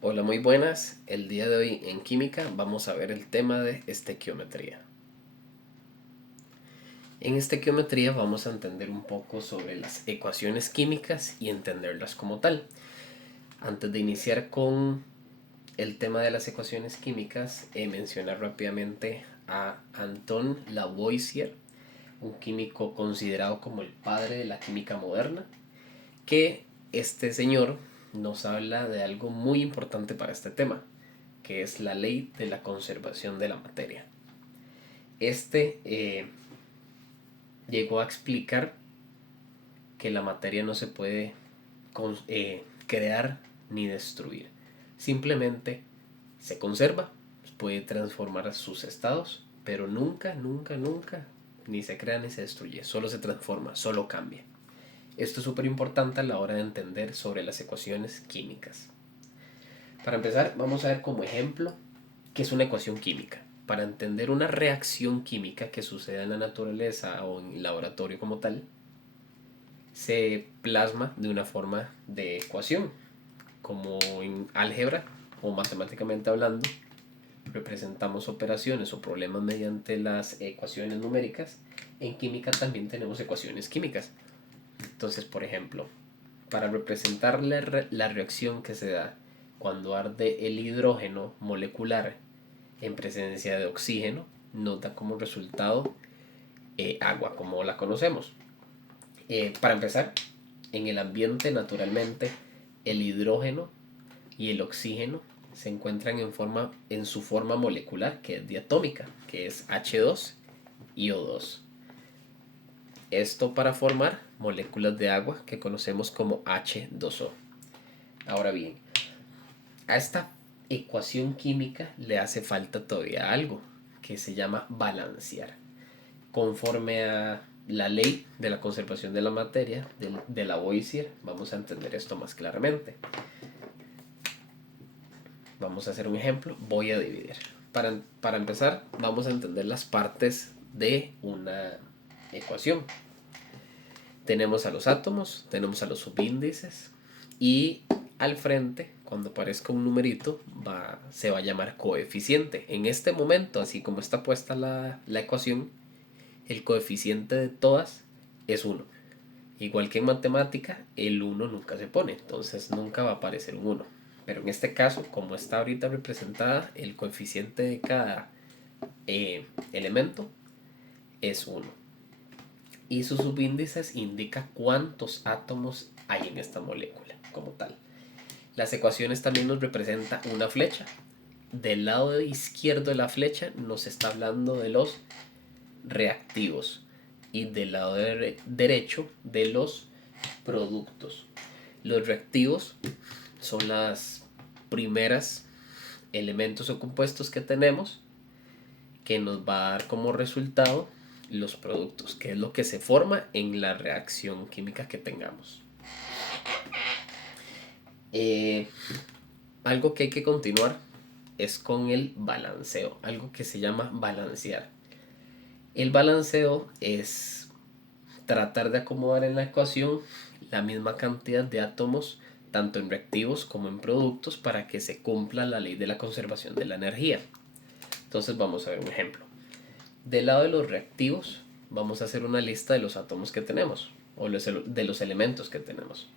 Hola, muy buenas. El día de hoy en química vamos a ver el tema de estequiometría. En estequiometría vamos a entender un poco sobre las ecuaciones químicas y entenderlas como tal. Antes de iniciar con el tema de las ecuaciones químicas, mencionar rápidamente a Anton Lavoisier, un químico considerado como el padre de la química moderna, que este señor nos habla de algo muy importante para este tema, que es la ley de la conservación de la materia. Este llegó a explicar que la materia no se puede crear ni destruir. Simplemente se conserva, puede transformar sus estados, pero nunca, nunca, nunca ni se crea ni se destruye. Solo se transforma, solo cambia. Esto es súper importante a la hora de entender sobre las ecuaciones químicas. Para empezar, vamos a ver como ejemplo qué es una ecuación química. Para entender una reacción química que sucede en la naturaleza o en el laboratorio como tal, se plasma de una forma de ecuación, como en álgebra o matemáticamente hablando, representamos operaciones o problemas mediante las ecuaciones numéricas. En química también tenemos ecuaciones químicas. Entonces, por ejemplo, para representar la reacción que se da cuando arde el hidrógeno molecular en presencia de oxígeno, nos da como resultado agua, como la conocemos. Para empezar, en el ambiente naturalmente el hidrógeno y el oxígeno se encuentran en su forma molecular, que es diatómica, que es H2 y O2. Esto para formar moléculas de agua que conocemos como H2O. Ahora bien, a esta ecuación química le hace falta todavía algo que se llama balancear. Conforme a la ley de la conservación de la materia de Lavoisier, vamos a entender esto más claramente. Vamos a hacer un ejemplo, voy a dividir. Para empezar, vamos a entender las partes de una ecuación. Tenemos a los átomos, tenemos a los subíndices y al frente, cuando aparezca un numerito, se va a llamar coeficiente. En este momento, así como está puesta la ecuación, el coeficiente de todas es 1. Igual que en matemática, el 1 nunca se pone, entonces nunca va a aparecer un 1. Pero en este caso, como está ahorita representada, el coeficiente de cada elemento es 1. Y sus subíndices indica cuántos átomos hay en esta molécula como tal. Las ecuaciones también nos representan una flecha. Del lado izquierdo de la flecha nos está hablando de los reactivos y del lado derecho de los productos. Los reactivos son las primeras elementos o compuestos que tenemos que nos va a dar como resultado los productos, que es lo que se forma en la reacción química que tengamos. Eh, Algo que hay que continuar es con el balanceo, algo que se llama balancear. El balanceo es tratar de acomodar en la ecuación la misma cantidad de átomos tanto en reactivos como en productos para que se cumpla la ley de la conservación de la energía. Entonces vamos a ver un ejemplo. Del lado de los reactivos vamos a hacer una lista de los átomos que tenemos o de los elementos que tenemos.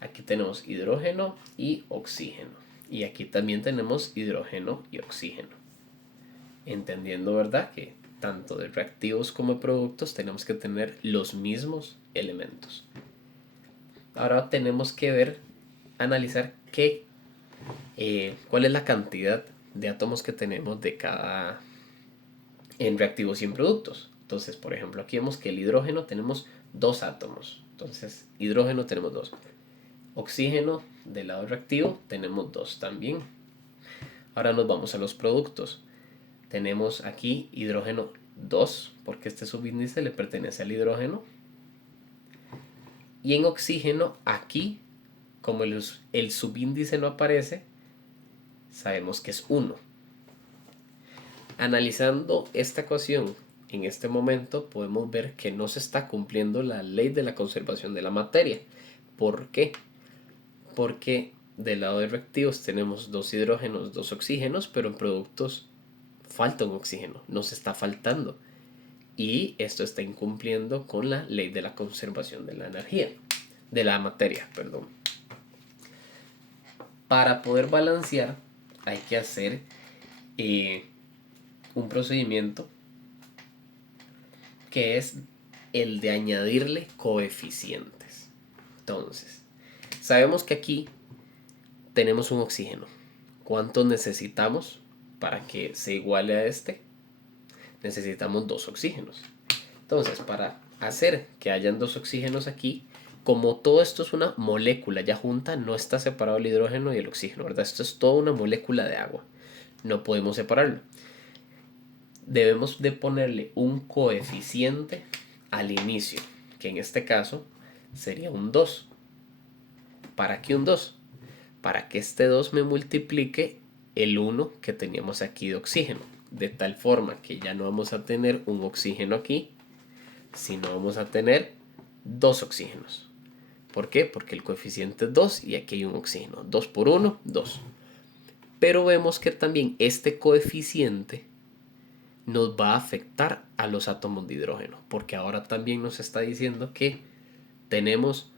Aquí tenemos hidrógeno y oxígeno. Y aquí también tenemos hidrógeno y oxígeno. Entendiendo, ¿verdad? Que tanto de reactivos como de productos tenemos que tener los mismos elementos. Ahora tenemos que analizar cuál es la cantidad de átomos que tenemos de cada en reactivos y en productos. Entonces, por ejemplo, aquí vemos que el hidrógeno tenemos dos átomos. Entonces, hidrógeno tenemos dos. Oxígeno del lado reactivo tenemos dos también. Ahora nos vamos a los productos. Tenemos aquí hidrógeno 2, porque este subíndice le pertenece al hidrógeno. Y en oxígeno, aquí, como el subíndice no aparece, sabemos que es 1. Analizando esta ecuación en este momento, podemos ver que no se está cumpliendo la ley de la conservación de la materia. ¿Por qué? Porque del lado de reactivos tenemos 2 hidrógenos, 2 oxígenos, pero en productos falta un oxígeno, nos está faltando. Y esto está incumpliendo con la ley de la conservación de la energía, de la materia, perdón. Para poder balancear hay que hacer un procedimiento que es el de añadirle coeficientes. Entonces, sabemos que aquí tenemos un oxígeno. ¿Cuánto necesitamos para que se iguale a este? Necesitamos 2 oxígenos. Entonces, para hacer que hayan 2 oxígenos aquí, como todo esto es una molécula ya junta, no está separado el hidrógeno y el oxígeno, ¿verdad? Esto es toda una molécula de agua. No podemos separarlo. Debemos de ponerle un coeficiente al inicio, que en este caso sería un 2. ¿Para qué un 2? Para que este 2 me multiplique el 1 que teníamos aquí de oxígeno, de tal forma que ya no vamos a tener un oxígeno aquí, sino vamos a tener 2 oxígenos. ¿Por qué? Porque el coeficiente es 2 y aquí hay un oxígeno. 2 por 1, 2. Pero vemos que también este coeficiente nos va a afectar a los átomos de hidrógeno, porque ahora también nos está diciendo que tenemos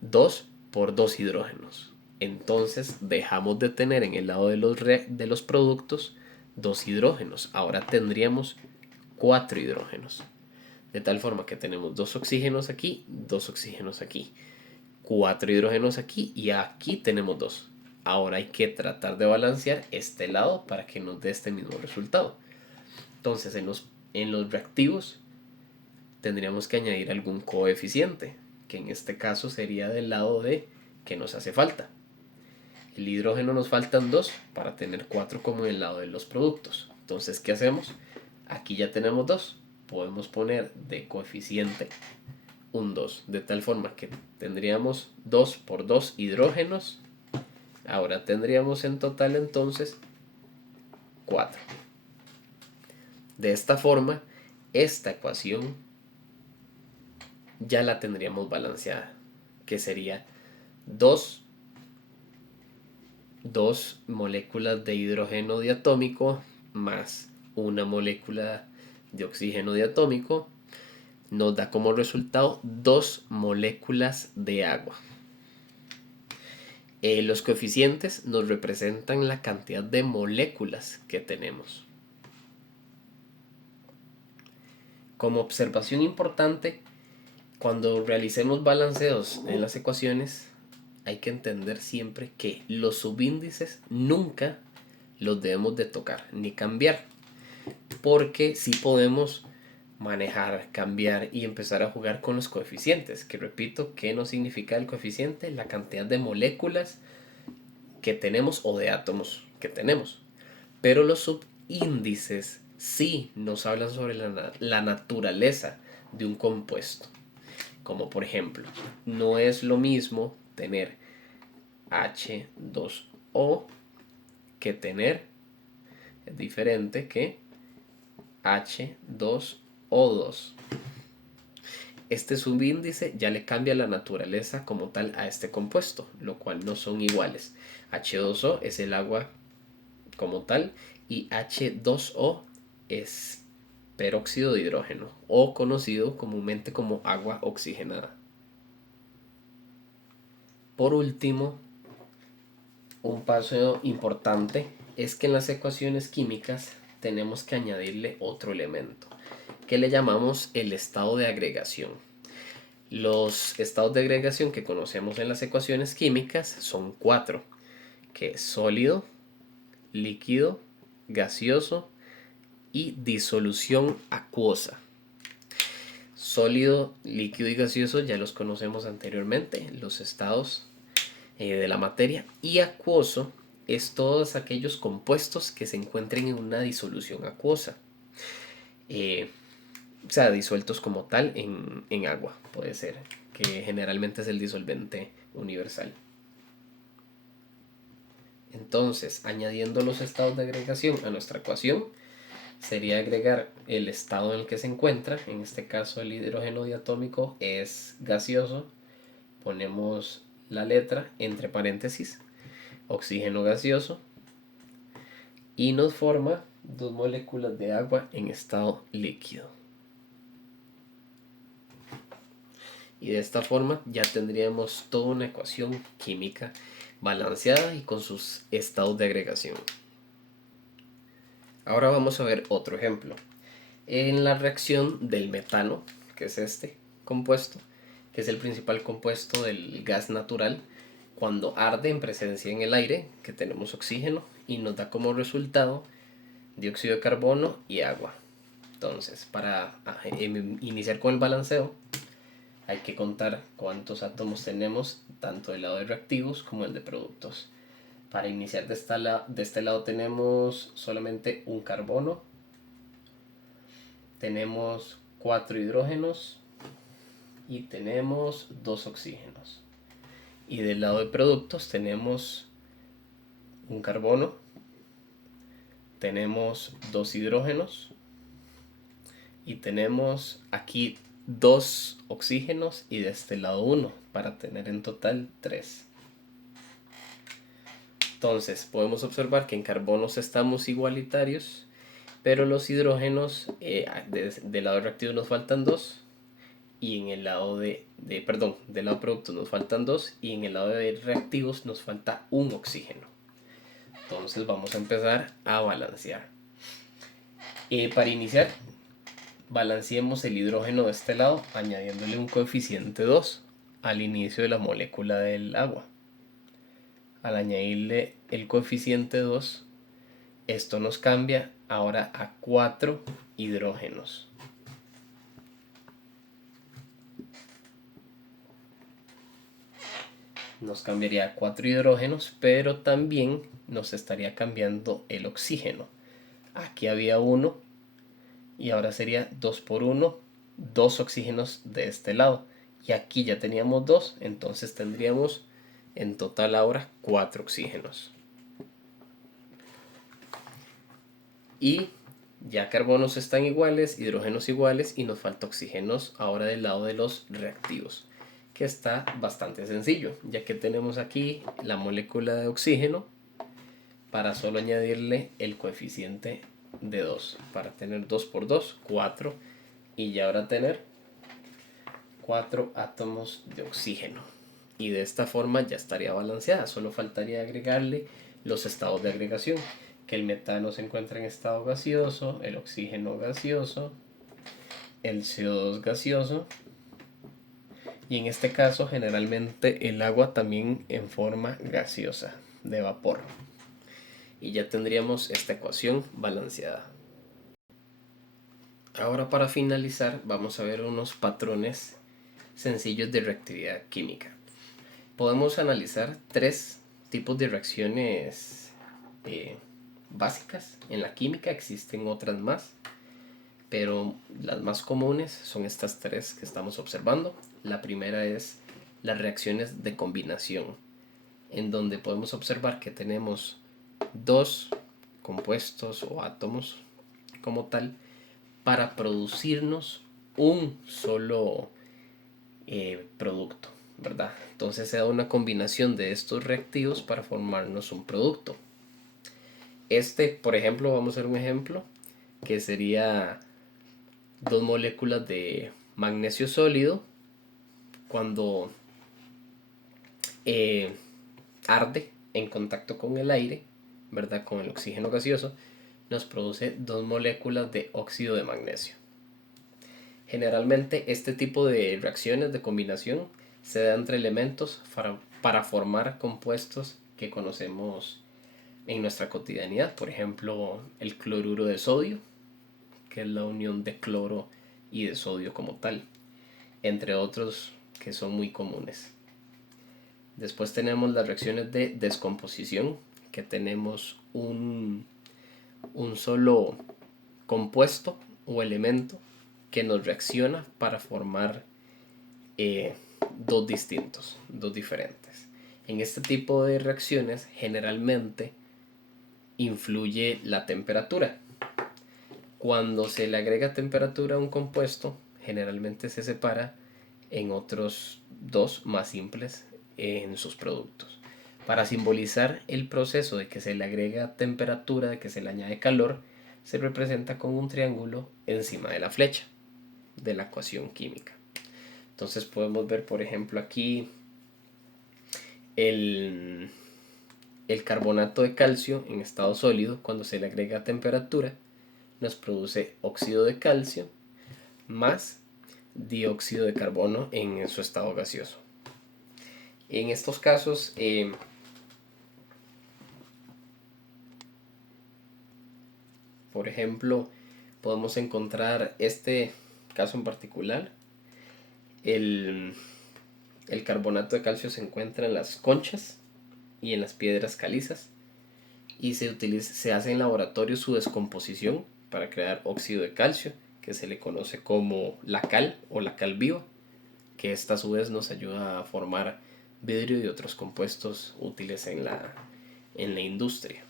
2 por 2 hidrógenos. Entonces dejamos de tener en el lado de los productos 2 hidrógenos. Ahora tendríamos 4 hidrógenos. De tal forma que tenemos 2 oxígenos aquí, 2 oxígenos aquí, 4 hidrógenos aquí y aquí tenemos 2. Ahora hay que tratar de balancear este lado para que nos dé este mismo resultado. Entonces en los reactivos tendríamos que añadir algún coeficiente, que en este caso sería del lado de que nos hace falta. El hidrógeno nos faltan 2 para tener 4 como en el lado de los productos. Entonces, ¿qué hacemos? Aquí ya tenemos 2. Podemos poner de coeficiente un 2, de tal forma que tendríamos 2 por 2 hidrógenos. Ahora tendríamos en total entonces 4. De esta forma, esta ecuación ya la tendríamos balanceada, que sería 2 moléculas de hidrógeno diatómico más una molécula de oxígeno diatómico nos da como resultado 2 moléculas de agua. Los coeficientes nos representan la cantidad de moléculas que tenemos. Como observación importante, cuando realicemos balanceos en las ecuaciones, hay que entender siempre que los subíndices nunca los debemos de tocar ni cambiar, porque sí podemos manejar, cambiar y empezar a jugar con los coeficientes, que repito, ¿qué nos significa el coeficiente? La cantidad de moléculas que tenemos o de átomos que tenemos. Pero los subíndices sí nos hablan sobre la naturaleza de un compuesto. Como por ejemplo, no es lo mismo tener H2O que tener, es diferente que H2O2. Este subíndice ya le cambia la naturaleza como tal a este compuesto, lo cual no son iguales. H2O es el agua como tal y H2O es peróxido de hidrógeno o conocido comúnmente como agua oxigenada. Por último, un paso importante es que en las ecuaciones químicas tenemos que añadirle otro elemento que le llamamos el estado de agregación. Los estados de agregación que conocemos en las ecuaciones químicas son 4, que es sólido, líquido, gaseoso y disolución acuosa. Sólido, líquido y gaseoso ya los conocemos anteriormente, los estados de la materia. Y acuoso es todos aquellos compuestos que se encuentren en una disolución acuosa. O sea, disueltos como tal en agua, puede ser, que generalmente es el disolvente universal. Entonces, añadiendo los estados de agregación a nuestra ecuación, sería agregar el estado en el que se encuentra. En este caso el hidrógeno diatómico es gaseoso. Ponemos la letra entre paréntesis, oxígeno gaseoso, y nos forma 2 moléculas de agua en estado líquido. Y de esta forma ya tendríamos toda una ecuación química balanceada y con sus estados de agregación. Ahora vamos a ver otro ejemplo. En la reacción del metano, que es este compuesto, que es el principal compuesto del gas natural, cuando arde en presencia en el aire, que tenemos oxígeno, y nos da como resultado dióxido de carbono y agua. Entonces, para iniciar con el balanceo, hay que contar cuántos átomos tenemos, tanto del lado de reactivos como el de productos. Para iniciar de este lado tenemos solamente un carbono, tenemos 4 hidrógenos y tenemos 2 oxígenos. Y del lado de productos tenemos un carbono, tenemos 2 hidrógenos y tenemos aquí 2 oxígenos y de este lado 1, para tener en total 3. Entonces podemos observar que en carbonos estamos igualitarios, pero los hidrógenos del lado reactivo nos faltan 2 y en el lado del lado de productos nos faltan 2 y en el lado de reactivos nos falta un oxígeno. Entonces vamos a empezar a balancear. Para iniciar, balanceemos el hidrógeno de este lado añadiéndole un coeficiente 2 al inicio de la molécula del agua. Al añadirle el coeficiente 2, esto nos cambia ahora a 4 hidrógenos. Nos cambiaría a 4 hidrógenos, pero también nos estaría cambiando el oxígeno. Aquí había 1 y ahora sería 2 por 1, 2 oxígenos de este lado. Y aquí ya teníamos 2, entonces tendríamos en total ahora 4 oxígenos. Y ya carbonos están iguales, hidrógenos iguales y nos falta oxígenos ahora del lado de los reactivos, que está bastante sencillo, ya que tenemos aquí la molécula de oxígeno para solo añadirle el coeficiente de 2, para tener 2 por 2, 4, y ya ahora tener 4 átomos de oxígeno. Y de esta forma ya estaría balanceada, solo faltaría agregarle los estados de agregación, que el metano se encuentra en estado gaseoso, el oxígeno gaseoso, el CO2 gaseoso, y en este caso generalmente el agua también en forma gaseosa, de vapor. Y ya tendríamos esta ecuación balanceada. Ahora, para finalizar, vamos a ver unos patrones sencillos de reactividad química. Podemos analizar 3 tipos de reacciones básicas. En la química existen otras más, pero las más comunes son estas 3 que estamos observando. La primera es las reacciones de combinación, en donde podemos observar que tenemos 2 compuestos o átomos como tal para producirnos un solo producto, ¿verdad? Entonces se da una combinación de estos reactivos para formarnos un producto. Por ejemplo, vamos a ver un ejemplo que sería 2 moléculas de magnesio sólido. Cuando arde en contacto con el aire, ¿verdad? Con el oxígeno gaseoso, nos produce 2 moléculas de óxido de magnesio. Generalmente este tipo de reacciones de combinación se da entre elementos para formar compuestos que conocemos en nuestra cotidianidad. Por ejemplo, el cloruro de sodio, que es la unión de cloro y de sodio como tal, entre otros que son muy comunes. Después tenemos las reacciones de descomposición, que tenemos un solo compuesto o elemento que nos reacciona para formar dos distintos, dos diferentes. En este tipo de reacciones generalmente influye la temperatura. Cuando se le agrega temperatura a un compuesto, generalmente se separa en otros 2 más simples en sus productos. Para simbolizar el proceso de que se le agrega temperatura, de que se le añade calor, se representa con un triángulo encima de la flecha de la ecuación química. Entonces podemos ver, por ejemplo, aquí el carbonato de calcio en estado sólido. Cuando se le agrega temperatura, nos produce óxido de calcio más dióxido de carbono en su estado gaseoso. En estos casos, por ejemplo, podemos encontrar este caso en particular. El carbonato de calcio se encuentra en las conchas y en las piedras calizas, y se hace en laboratorio su descomposición para crear óxido de calcio, que se le conoce como la cal o la cal viva, que esta a su vez nos ayuda a formar vidrio y otros compuestos útiles en la industria.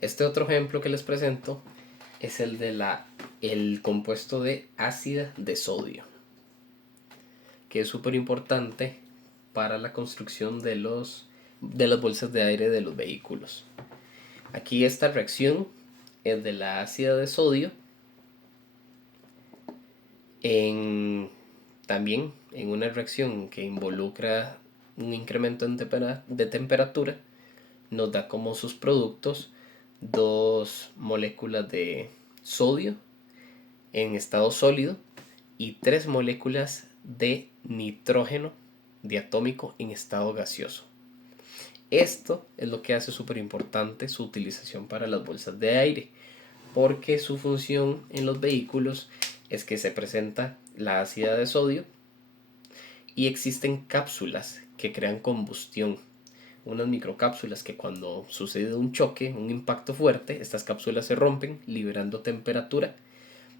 Este otro ejemplo que les presento es el compuesto de ácida de sodio, que es súper importante para la construcción de las bolsas de aire de los vehículos. Aquí esta reacción es de la ácida de sodio también en una reacción que involucra un incremento de temperatura, nos da como sus productos dos moléculas de sodio en estado sólido y tres moléculas de nitrógeno diatómico en estado gaseoso. Esto es lo que hace súper importante su utilización para las bolsas de aire, porque su función en los vehículos es que se presenta la ácida de sodio y existen cápsulas que crean combustión, unas microcápsulas que cuando sucede un choque, un impacto fuerte, estas cápsulas se rompen liberando temperatura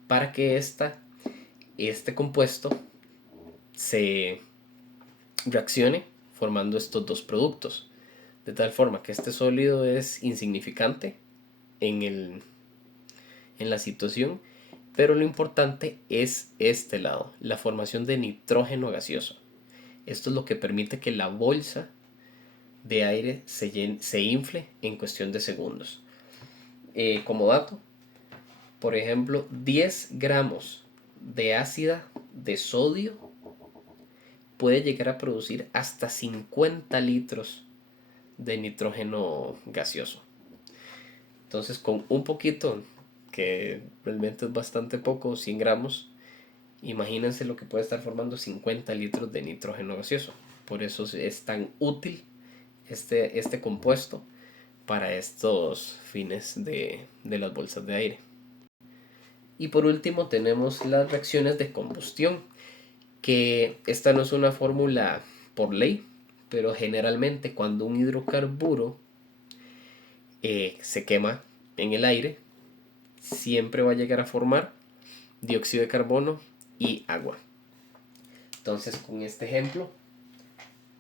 para que este compuesto se reaccione formando estos dos productos, de tal forma que este sólido es insignificante en la situación, pero lo importante es este lado, la formación de nitrógeno gaseoso. Esto es lo que permite que la bolsa de aire se infle en cuestión de segundos. Como dato, por ejemplo, 10 gramos de ácida de sodio puede llegar a producir hasta 50 litros de nitrógeno gaseoso. Entonces, con un poquito, que realmente es bastante poco, 100 gramos, imagínense lo que puede estar formando 50 litros de nitrógeno gaseoso. Por eso es tan útil este compuesto para estos fines de las bolsas de aire. Y por último tenemos las reacciones de combustión, que esta no es una fórmula por ley, pero generalmente cuando un hidrocarburo se quema en el aire, siempre va a llegar a formar dióxido de carbono y agua. Entonces, con este ejemplo,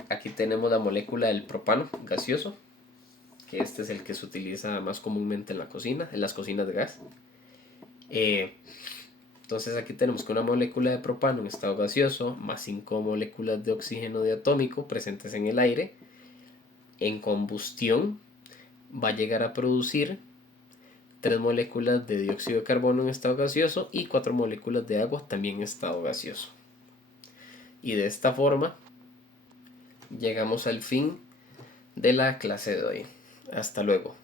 aquí tenemos la molécula del propano gaseoso, que este es el que se utiliza más comúnmente en la cocina, en las cocinas de gas. Entonces aquí tenemos que una molécula de propano en estado gaseoso más 5 moléculas de oxígeno diatómico presentes en el aire, en combustión va a llegar a producir 3 moléculas de dióxido de carbono en estado gaseoso y 4 moléculas de agua también en estado gaseoso. Y de esta forma llegamos al fin de la clase de hoy. Hasta luego.